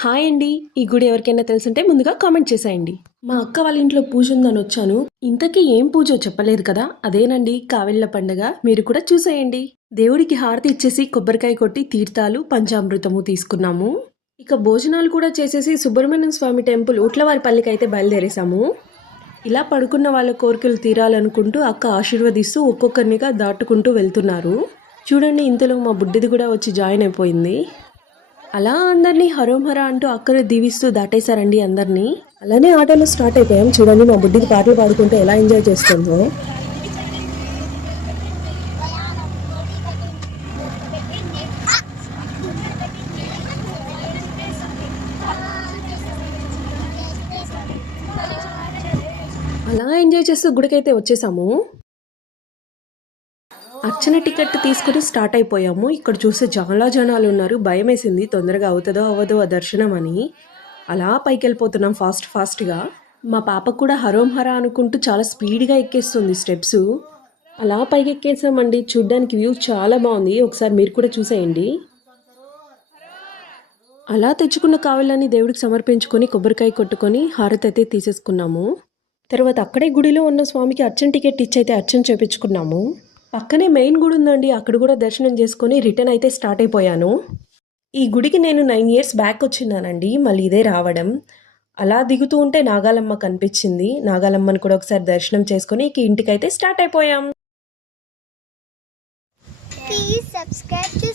Hi అండి. ఈ గుడి ఎవరికైనా తెలుసుంటే ముందుగా కామెంట్ చేసేయండి. మా అక్క వాళ్ళ ఇంట్లో పూజ ఉందని వచ్చాను. ఇంతకీ ఏం పూజో చెప్పలేదు కదా, అదేనండి కావెళ్ళ పండగ. మీరు కూడా చూసేయండి. దేవుడికి హారతి ఇచ్చేసి కొబ్బరికాయ కొట్టి తీర్థాలు పంచామృతము తీసుకున్నాము. ఇక భోజనాలు కూడా చేసేసి సుబ్రహ్మణ్యం స్వామి టెంపుల్ ఉట్లవారిపల్లికి అయితే బయలుదేరేసాము. ఇలా పడుకున్న వాళ్ళ కోరికలు తీరాలనుకుంటూ అక్క ఆశీర్వదిస్తూ ఒక్కొక్కరినిగా దాటుకుంటూ వెళ్తున్నారు. చూడండి, ఇంతలో మా బుడ్డిది కూడా వచ్చి జాయిన్ అయిపోయింది. అలా అందరినీ హరోం హరా అంటూ అక్కలు దీవిస్తూ దాటేశారండి అందరినీ. అలానే ఆటోలో స్టార్ట్ అయిపోయాం. చూడండి మా బుడ్డికి పాటలు పాడుకుంటూ ఎలా ఎంజాయ్ చేస్తుందో. అలా ఎంజాయ్ చేస్తూ గుడికైతే వచ్చేసాము. అర్చన టికెట్ తీసుకుని స్టార్ట్ అయిపోయాము. ఇక్కడ చూస్తే చాలా జనాలు ఉన్నారు. భయం వేసింది, తొందరగా అవుతుందో అవ్వదో ఆ దర్శనం అని. అలా పైకి వెళ్ళిపోతున్నాం ఫాస్ట్గా. మా పాపకు కూడా హరోం హరా అనుకుంటూ చాలా స్పీడ్గా ఎక్కేస్తుంది స్టెప్స్. అలా పైకి ఎక్కేసామండి. చూడ్డానికి వ్యూ చాలా బాగుంది. ఒకసారి మీరు కూడా చూసేయండి. అలా తెచ్చుకున్న కావాలని దేవుడికి సమర్పించుకొని కొబ్బరికాయ కొట్టుకొని హారతి అయితే తీసేసుకున్నాము. తర్వాత అక్కడే గుడిలో ఉన్న స్వామికి అర్చన టికెట్ ఇచ్చి అయితే అర్చన చేపించుకున్నాము. పక్కనే మెయిన్ గుడి ఉందండి, అక్కడ కూడా దర్శనం చేసుకొని రిటర్న్ అయితే స్టార్ట్ అయిపోయాను. ఈ గుడికి నేను 9 years బ్యాక్ వచ్చినానండి, మళ్ళీ ఇదే రావడం. అలా దిగుతూ ఉంటే నాగాలమ్మ కనిపించింది. నాగాలమ్మని కూడా ఒకసారి దర్శనం చేసుకొని ఇంటికైతే స్టార్ట్ అయిపోయాం. Please subscribe to